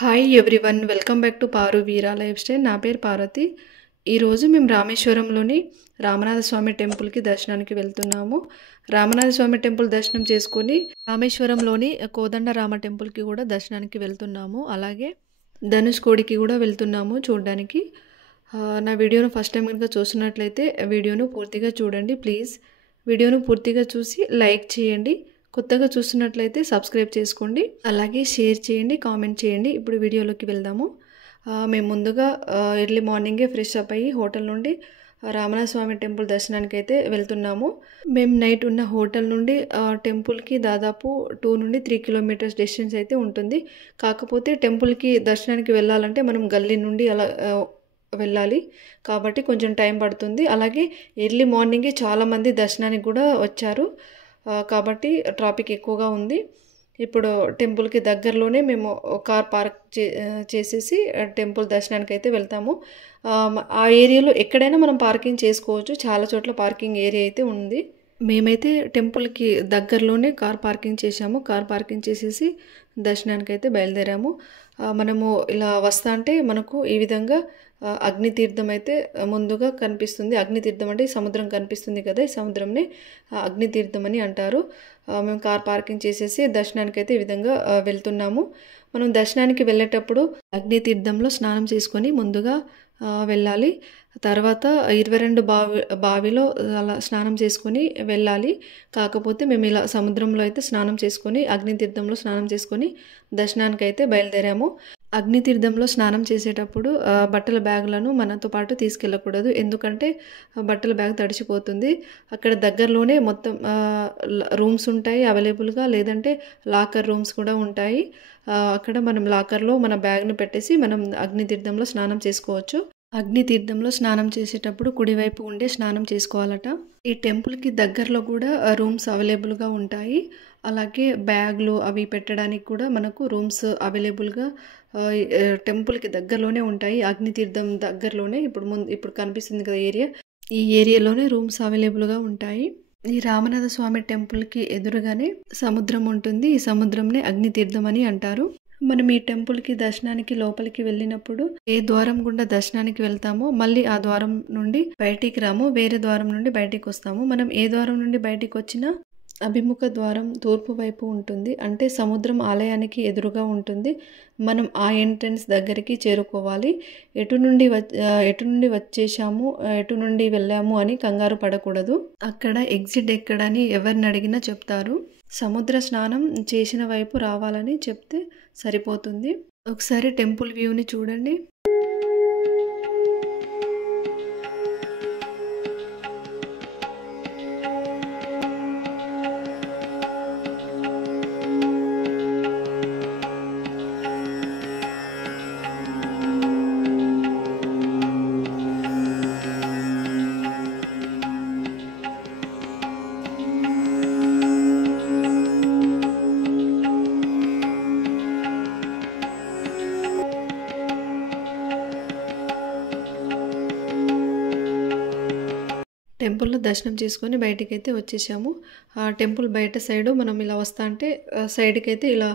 Hi everyone, welcome back to Paru Veera life style. నా పేరు పార్వతి. ఈరోజు మేము రామేశ్వరంలోని రామనాథ స్వామి టెంపుల్కి దర్శనానికి వెళ్తున్నాము. రామనాథ స్వామి టెంపుల్ దర్శనం చేసుకొని రామేశ్వరంలోని కోదండరామ టెంపుల్కి కూడా దర్శనానికి వెళ్తున్నాము. అలాగే ధనుష్కోడికి కూడా వెళ్తున్నాము చూడడానికి. నా వీడియోను ఫస్ట్ టైం కనుక చూస్తున్నట్లయితే వీడియోను పూర్తిగా చూడండి ప్లీజ్. వీడియోను పూర్తిగా చూసి లైక్ చేయండి. కొత్తగా చూస్తున్నట్లయితే సబ్స్క్రైబ్ చేసుకోండి, అలాగే షేర్ చేయండి, కామెంట్ చేయండి. ఇప్పుడు వీడియోలోకి వెళ్దాము. మేము ముందుగా ఎర్లీ మార్నింగే ఫ్రెష్ అప్ అయ్యి హోటల్ నుండి రామనాథ స్వామి టెంపుల్ దర్శనానికి అయితే వెళ్తున్నాము. మేము నైట్ ఉన్న హోటల్ నుండి టెంపుల్కి దాదాపు 2 నుండి 3 కిలోమీటర్స్ డిస్టెన్స్ అయితే ఉంటుంది. కాకపోతే టెంపుల్కి దర్శనానికి వెళ్ళాలంటే మనం గల్లీ నుండి అలా వెళ్ళాలి, కాబట్టి కొంచెం టైం పడుతుంది. అలాగే ఎర్లీ మార్నింగే చాలామంది దర్శనానికి కూడా వచ్చారు, కాబట్టి ట్రాఫిక్ ఎక్కువగా ఉంది. ఇప్పుడు టెంపుల్కి దగ్గరలోనే మేము కార్ పార్క్ చేసేసి టెంపుల్ దర్శనానికి అయితే వెళ్తాము. ఆ ఏరియాలో ఎక్కడైనా మనం పార్కింగ్ చేసుకోవచ్చు, చాలా చోట్ల పార్కింగ్ ఏరియా అయితే ఉంది. మేమైతే టెంపుల్కి దగ్గరలోనే కార్ పార్కింగ్ చేసాము. కార్ పార్కింగ్ చేసేసి దర్శనానికి అయితే బయలుదేరాము. మనము ఇలా వస్తా అంటే మనకు ఈ విధంగా అగ్నితీర్థం అయితే ముందుగా కనిపిస్తుంది. అగ్నితీర్థం అంటే సముద్రం కనిపిస్తుంది కదా, ఈ సముద్రంని అగ్నితీర్థం అని అంటారు. మేము కార్ పార్కింగ్ చేసేసి దర్శనానికి అయితే ఈ విధంగా వెళ్తున్నాము. మనం దర్శనానికి వెళ్ళేటప్పుడు అగ్నితీర్థంలో స్నానం చేసుకొని ముందుగా వెళ్ళాలి. తర్వాత 22 బావిలో అలా స్నానం చేసుకొని వెళ్ళాలి. కాకపోతే మేము ఇలా సముద్రంలో అయితే స్నానం చేసుకొని అగ్నితీర్థంలో స్నానం చేసుకొని దర్శనానికి అయితే బయలుదేరాము. అగ్నితీర్థంలో స్నానం చేసేటప్పుడు బట్టల బ్యాగులను మనతో పాటు తీసుకెళ్ళకూడదు, ఎందుకంటే బట్టల బ్యాగ్ తడిచిపోతుంది. అక్కడ దగ్గరలోనే మొత్తం రూమ్స్ ఉంటాయి అవైలబుల్గా, లేదంటే లాకర్ రూమ్స్ కూడా ఉంటాయి. అక్కడ మనం లాకర్లో మన బ్యాగ్ను పెట్టేసి మనం అగ్నితీర్థంలో స్నానం చేసుకోవచ్చు. అగ్నితీర్థంలో స్నానం చేసేటప్పుడు కుడివైపు ఉండే స్నానం చేసుకోవాలట. ఈ టెంపుల్కి దగ్గరలో కూడా రూమ్స్ అవైలబుల్గా ఉంటాయి. అలాగే బ్యాగ్లు అవి పెట్టడానికి కూడా మనకు రూమ్స్ అవైలబుల్గా టెంపుల్కి దగ్గరలోనే ఉంటాయి. అగ్నితీర్థం దగ్గరలోనే ఇప్పుడు కనిపిస్తుంది కదా ఏరియా, ఈ ఏరియాలోనే రూమ్స్ అవైలబుల్గా ఉంటాయి. ఈ రామనాథ స్వామి టెంపుల్కి ఎదురుగానే సముద్రం ఉంటుంది. ఈ సముద్రంని అగ్నితీర్థం అని అంటారు. మనం ఈ టెంపుల్కి దర్శనానికి లోపలికి వెళ్ళినప్పుడు ఏ ద్వారం గుండా దర్శనానికి వెళ్తామో మళ్ళీ ఆ ద్వారం నుండి బయటికి రాము, వేరే ద్వారం నుండి బయటికి వస్తాము. మనం ఏ ద్వారం నుండి బయటికి వచ్చినా అభిముఖ ద్వారం తూర్పు వైపు ఉంటుంది, అంటే సముద్రం ఆలయానికి ఎదురుగా ఉంటుంది. మనం ఆ ఎంట్రన్స్ దగ్గరికి చేరుకోవాలి. ఎటు నుండి వచ్చేసాము, ఎటు నుండి వెళ్ళాము అని కంగారు పడకూడదు. అక్కడ ఎగ్జిట్ ఎక్కడని ఎవరిని అడిగినా చెప్తారు. సముద్ర స్నానం చేసిన వైపు రావాలని చెప్తే సరిపోతుంది. ఒకసారి టెంపుల్ వ్యూని చూడండి. టెంపుల్లో దర్శనం చేసుకొని బయటికి అయితే వచ్చేసాము. ఆ టెంపుల్ బయట సైడు మనం ఇలా వస్తా అంటే సైడ్కి అయితే ఇలా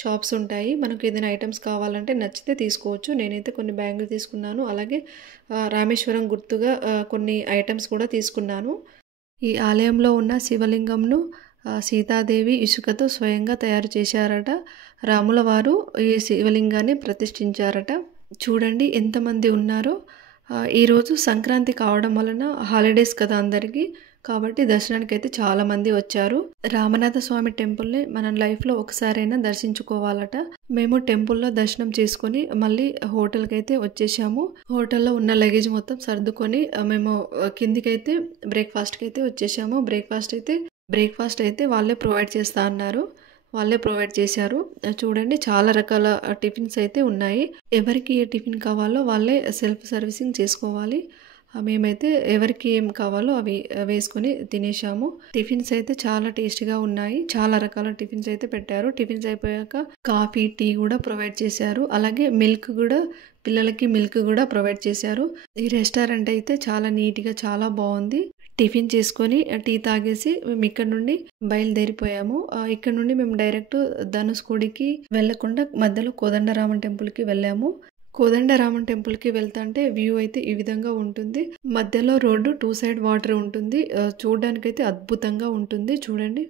షాప్స్ ఉంటాయి. మనకు ఏదైనా ఐటమ్స్ కావాలంటే నచ్చితే తీసుకోవచ్చు. నేనైతే కొన్ని బ్యాంగిల్ తీసుకున్నాను, అలాగే రామేశ్వరం గుర్తుగా కొన్ని ఐటమ్స్ కూడా తీసుకున్నాను. ఈ ఆలయంలో ఉన్న శివలింగంను సీతాదేవి ఇసుకతో స్వయంగా తయారు చేశారట. రాముల వారు ఈ శివలింగాన్ని ప్రతిష్ఠించారట. చూడండి ఎంతమంది ఉన్నారో. ఈరోజు సంక్రాంతి కావడం వలన హాలిడేస్ కదా అందరికీ, కాబట్టి దర్శనానికి అయితే చాలామంది వచ్చారు. రామనాథ స్వామి టెంపుల్ని మన లైఫ్లో ఒకసారైనా దర్శించుకోవాలట. మేము టెంపుల్లో దర్శనం చేసుకొని మళ్ళీ హోటల్కి అయితే వచ్చేసాము. హోటల్లో ఉన్న లగేజ్ మొత్తం సర్దుకొని మేము కిందికైతే బ్రేక్ఫాస్ట్కి అయితే వచ్చేసాము. బ్రేక్ఫాస్ట్ అయితే వాళ్ళే ప్రొవైడ్ చేస్తా అన్నారు, వాళ్ళే ప్రొవైడ్ చేశారు. చూడండి చాలా రకాల టిఫిన్స్ అయితే ఉన్నాయి. ఎవరికి ఏ టిఫిన్ కావాలో వాళ్ళే సెల్ఫ్ సర్వీసింగ్ చేసుకోవాలి. మేమైతే ఎవరికి ఏం కావాలో అవి వేసుకొని తినేసాము. టిఫిన్స్ అయితే చాలా టేస్టీగా ఉన్నాయి. చాలా రకాల టిఫిన్స్ అయితే పెట్టారు. టిఫిన్స్ అయిపోయాక కాఫీ, టీ కూడా ప్రొవైడ్ చేశారు. అలాగే పిల్లలకి మిల్క్ కూడా ప్రొవైడ్ చేశారు. ఈ రెస్టారెంట్ అయితే చాలా నీట్గా చాలా బాగుంది. టిఫిన్ చేసుకొని టీ తాగేసి మేము ఇక్కడ నుండి బయలుదేరిపోయాము. ఇక్కడ నుండి మేము డైరెక్ట్ ధనుష్కోడికి వెళ్ళకుండా మధ్యలో కోదండరామన్ టెంపుల్కి వెళ్ళాము. కోదండరామన్ టెంపుల్కి వెళ్తుంటే వ్యూ అయితే ఈ విధంగా ఉంటుంది. మధ్యలో రోడ్డు 2 సైడ్ వాటర్ ఉంటుంది. చూడడానికైతే అద్భుతంగా ఉంటుంది. చూడండి.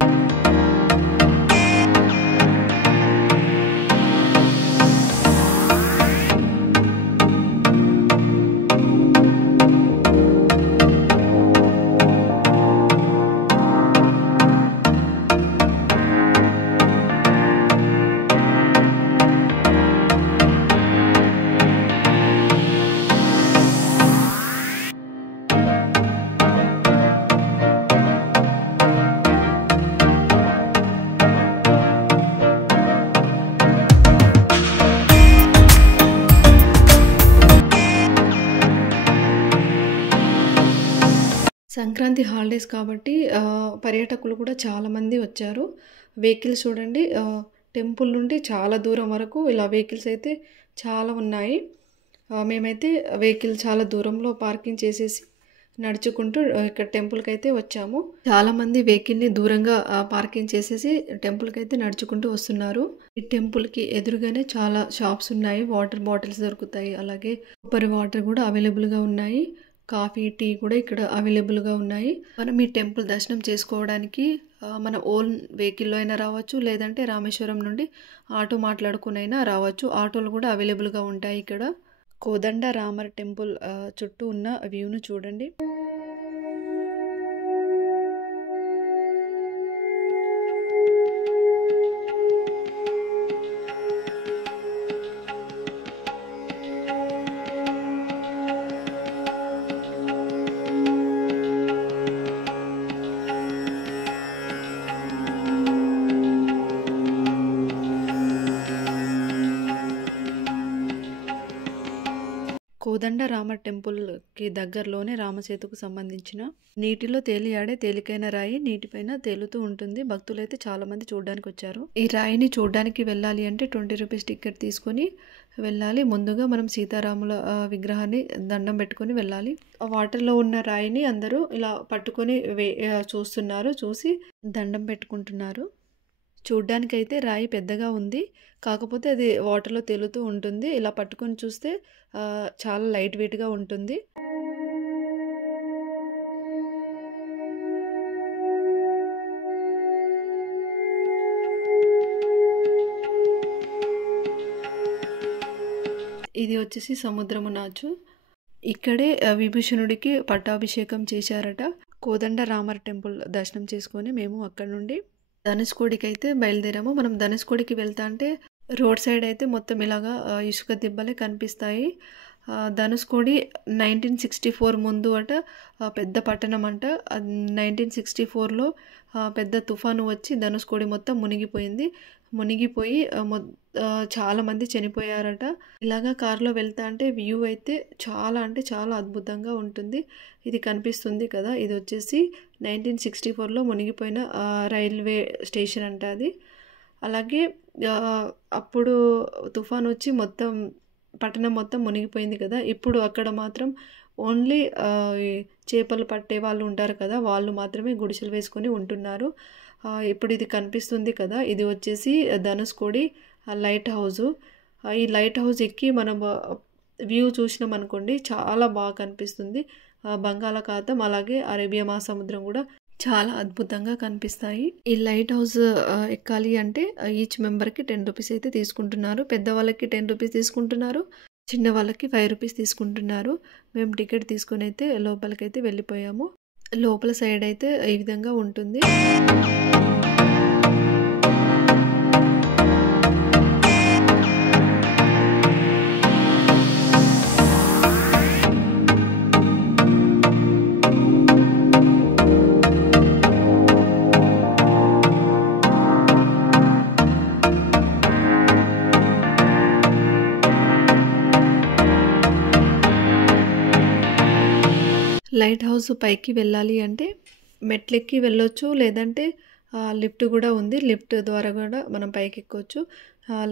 సంక్రాంతి హాలిడేస్ కాబట్టి పర్యాటకులు కూడా చాలామంది వచ్చారు. వెహికల్స్ చూడండి, టెంపుల్ నుండి చాలా దూరం వరకు ఇలా వెహికల్స్ అయితే చాలా ఉన్నాయి. మేమైతే వెహికల్ చాలా దూరంలో పార్కింగ్ చేసేసి నడుచుకుంటూ ఇక్కడ టెంపుల్కి అయితే వచ్చాము. చాలామంది వెహికల్ని దూరంగా పార్కింగ్ చేసేసి టెంపుల్కి అయితే నడుచుకుంటూ వస్తున్నారు. ఈ టెంపుల్కి ఎదురుగానే చాలా షాప్స్ ఉన్నాయి. వాటర్ బాటిల్స్ దొరుకుతాయి, అలాగే కొబ్బరి వాటర్ కూడా అవైలబుల్గా ఉన్నాయి. కాఫీ, టీ కూడా ఇక్కడ అవైలబుల్గా ఉన్నాయి. మనం ఈ టెంపుల్ దర్శనం చేసుకోవడానికి మన ఓన్ వెహికల్లో అయినా రావచ్చు, లేదంటే రామేశ్వరం నుండి ఆటో మాట్లాడుకునైనా రావచ్చు. ఆటోలు కూడా అవైలబుల్గా ఉంటాయి ఇక్కడ. కోదండ రామర్ టెంపుల్ చుట్టూ ఉన్న వ్యూను చూడండి. కోదండ రామ టెంపుల్కి దగ్గరలోనే రామసేతుకు సంబంధించిన నీటిలో తేలియాడే తేలికైన రాయి నీటిపైన తేలుతూ ఉంటుంది. భక్తులైతే చాలామంది చూడడానికి వచ్చారు. ఈ రాయిని చూడడానికి వెళ్ళాలి అంటే 20 రూపీస్ టికెట్ తీసుకొని వెళ్ళాలి. ముందుగా మనం సీతారాముల విగ్రహాన్ని దండం పెట్టుకొని వెళ్ళాలి. ఆ వాటర్లో ఉన్న రాయిని అందరూ ఇలా పట్టుకొని చూస్తున్నారు. చూసి దండం పెట్టుకుంటున్నారు. చూడ్డానికైతే రాయి పెద్దగా ఉంది, కాకపోతే అది వాటర్లో తేలుతూ ఉంటుంది. ఇలా పట్టుకొని చూస్తే చాలా లైట్ వెయిట్గా ఉంటుంది. ఇది వచ్చేసి సముద్రము నాచు. ఇక్కడే విభీషణుడికి పట్టాభిషేకం చేశారట. కోదండ రామర్ టెంపుల్ దర్శనం చేసుకొని మేము అక్కడ నుండి ధనుష్కోడికి అయితే బయలుదేరాము. మనం ధనుష్కోడికి వెళ్తా అంటే రోడ్ సైడ్ అయితే మొత్తం ఇలాగా ఇసుక దిబ్బలే కనిపిస్తాయి. ధనుష్కోడి 1964 ముందు అట పెద్ద పట్టణం అంట. 1964లో పెద్ద తుఫాను వచ్చి ధనుష్కోడి మొత్తం మునిగిపోయి చాలామంది చనిపోయారట. ఇలాగా కారులో వెళ్తా అంటే వ్యూ అయితే చాలా అంటే చాలా అద్భుతంగా ఉంటుంది. ఇది కనిపిస్తుంది కదా, ఇది వచ్చేసి 1964లో మునిగిపోయిన రైల్వే స్టేషన్ అంట అది. అలాగే అప్పుడు తుఫాన్ వచ్చి మొత్తం పట్టణం మొత్తం మునిగిపోయింది కదా. ఇప్పుడు అక్కడ మాత్రం ఓన్లీ చేపలు పట్టే వాళ్ళు ఉంటారు కదా, వాళ్ళు మాత్రమే గుడిసెలు వేసుకొని ఉంటున్నారు. ఇప్పుడు ఇది కనిపిస్తుంది కదా, ఇది వచ్చేసి ధనుష్కోడి లైట్ హౌజు. ఈ లైట్ హౌస్ ఎక్కి మనం వ్యూ చూసినాం అనుకోండి, చాలా బాగా కనిపిస్తుంది. బంగాళాఖాతం అలాగే అరేబియా మహాసముద్రం కూడా చాలా అద్భుతంగా కనిపిస్తాయి. ఈ లైట్ హౌస్ ఎక్కాలి అంటే ఈచ్ మెంబర్కి 10 రూపీస్ అయితే తీసుకుంటున్నారు. పెద్దవాళ్ళకి 10 రూపీస్ తీసుకుంటున్నారు, చిన్న వాళ్ళకి 5 రూపీస్ తీసుకుంటున్నారు. మేము టికెట్ తీసుకుని అయితే లోపలికైతే వెళ్ళిపోయాము. లోపల సైడ్ అయితే ఈ విధంగా ఉంటుంది. లైట్ హౌస్ పైకి వెళ్ళాలి అంటే మెట్లెక్కి వెళ్ళొచ్చు, లేదంటే లిఫ్ట్ కూడా ఉంది. లిఫ్ట్ ద్వారా కూడా మనం పైకి ఎక్కొచ్చు.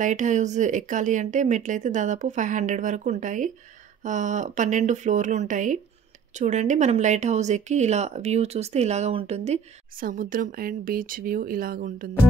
లైట్ హౌస్ ఎక్కాలి అంటే మెట్లు అయితే దాదాపు 500 వరకు ఉంటాయి. 12 ఫ్లోర్లు ఉంటాయి. చూడండి మనం లైట్ హౌస్ ఎక్కి ఇలా వ్యూ చూస్తే ఇలాగ ఉంటుంది. సముద్రం అండ్ బీచ్ వ్యూ ఇలాగ ఉంటుంది.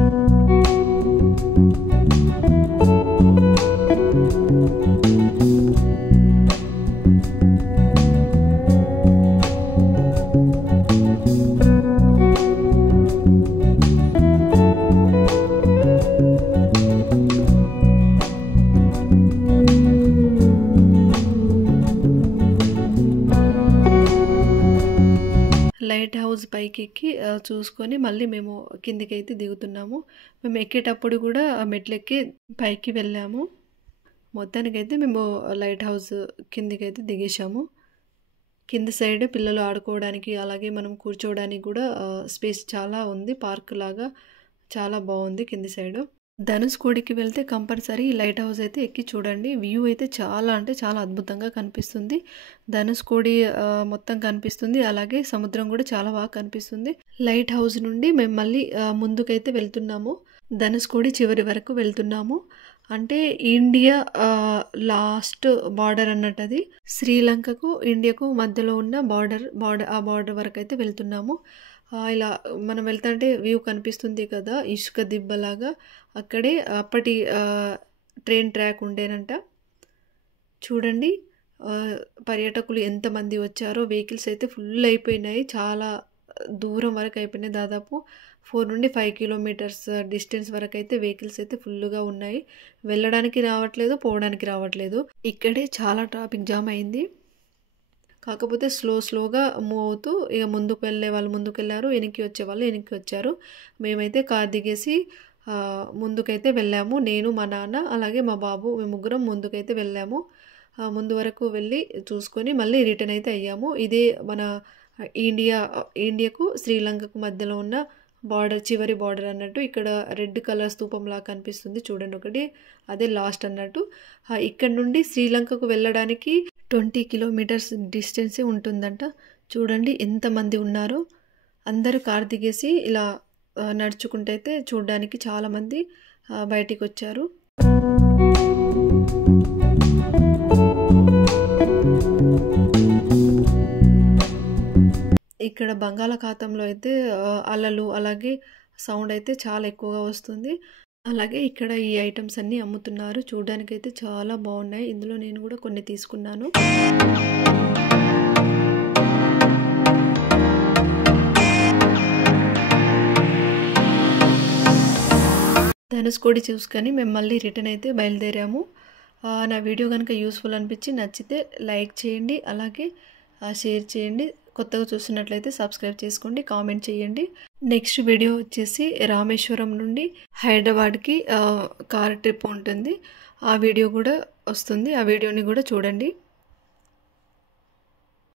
లైట్ హౌస్ పైకెక్కి చూసుకొని మళ్ళీ మేము కిందికైతే దిగుతున్నాము. మేము ఎక్కేటప్పుడు కూడా మెట్లెక్కి పైకి వెళ్ళాము. మొత్తానికైతే మేము లైట్ హౌస్ కిందికైతే దిగేసాము. కింద సైడ్ పిల్లలు ఆడుకోవడానికి అలాగే మనం కూర్చోవడానికి కూడా స్పేస్ చాలా ఉంది. పార్క్ లాగా చాలా బాగుంది కింది సైడు. ధనుష్కోడికి వెళ్తే కంపల్సరీ ఈ లైట్ హౌస్ అయితే ఎక్కి చూడండి. వ్యూ అయితే చాలా అంటే చాలా అద్భుతంగా కనిపిస్తుంది. ధనుష్కోడి మొత్తం కనిపిస్తుంది. అలాగే సముద్రం కూడా చాలా బాగా కనిపిస్తుంది. లైట్ హౌస్ నుండి మేము మళ్ళీ ముందుకైతే వెళ్తున్నాము. ధనుష్కోడి చివరి వరకు వెళ్తున్నాము. అంటే ఇండియా లాస్ట్ బార్డర్ అన్నట్టు అది. శ్రీలంకకు ఇండియాకు మధ్యలో ఉన్న ఆ బార్డర్ వరకు అయితే వెళ్తున్నాము. ఇలా మనం వెళ్తుంటే వ్యూ కనిపిస్తుంది కదా, ఇసుక దిబ్బలాగా. అక్కడే అప్పటి ట్రైన్ ట్రాక్ ఉండేనంట. చూడండి పర్యాటకులు ఎంతమంది వచ్చారో. వెహికల్స్ అయితే ఫుల్ అయిపోయినాయి. చాలా దూరం వరకు అయిపోయినాయి. దాదాపు 4 నుండి 5 కిలోమీటర్స్ డిస్టెన్స్ వరకు అయితే వెహికల్స్ అయితే ఫుల్గా ఉన్నాయి. వెళ్ళడానికి రావట్లేదు, పోవడానికి రావట్లేదు. ఇక్కడే చాలా ట్రాఫిక్ జామ్ అయింది. కాకపోతే స్లోగా మూవ్ అవుతూ ఇక ముందుకు వెళ్ళే వాళ్ళు ముందుకు వెళ్ళారు, వెనక్కి వచ్చే వాళ్ళు వెనక్కి వచ్చారు. మేమైతే కార్ దిగేసి ముందుకైతే వెళ్ళాము. నేను, మా నాన్న అలాగే మా బాబు, మేము ముగ్గురం ముందుకైతే వెళ్ళాము. ముందు వరకు వెళ్ళి చూసుకొని మళ్ళీ రిటర్న్ అయితే అయ్యాము. ఇదే మన ఇండియాకు శ్రీలంకకు మధ్యలో ఉన్న బార్డర్, చివరి బార్డర్ అన్నట్టు. ఇక్కడ రెడ్ కలర్ స్తూపంలా కనిపిస్తుంది చూడండి ఒకటి, అదే లాస్ట్ అన్నట్టు. ఇక్కడ నుండి శ్రీలంకకు వెళ్ళడానికి 20 కిలోమీటర్స్ డిస్టెన్సే ఉంటుందంట. చూడండి ఎంతమంది ఉన్నారో. అందరూ కార్ దిగేసి ఇలా నడుచుకుంటూ అయితే చూడడానికి చాలామంది బయటికి వచ్చారు. ఇక్కడ బంగాళాఖాతంలో అయితే అలలు అలాగే సౌండ్ అయితే చాలా ఎక్కువగా వస్తుంది. అలాగే ఇక్కడ ఈ ఐటమ్స్ అన్నీ అమ్ముతున్నారు. చూడడానికి అయితే చాలా బాగున్నాయి. ఇందులో నేను కూడా కొన్ని తీసుకున్నాను. ధనుష్కోడి చూసుకొని మేము మళ్ళీ రిటర్న్ అయితే బయలుదేరాము. నా వీడియో కనుక యూస్ఫుల్ అనిపించి నచ్చితే లైక్ చేయండి, అలాగే షేర్ చేయండి. కొత్తగా చూస్తున్నట్లయితే సబ్స్క్రైబ్ చేసుకోండి, కామెంట్ చేయండి. నెక్స్ట్ వీడియో వచ్చేసి రామేశ్వరం నుండి హైదరాబాద్కి కార్ ట్రిప్ ఉంటుంది. ఆ వీడియో కూడా వస్తుంది. ఆ వీడియోని కూడా చూడండి.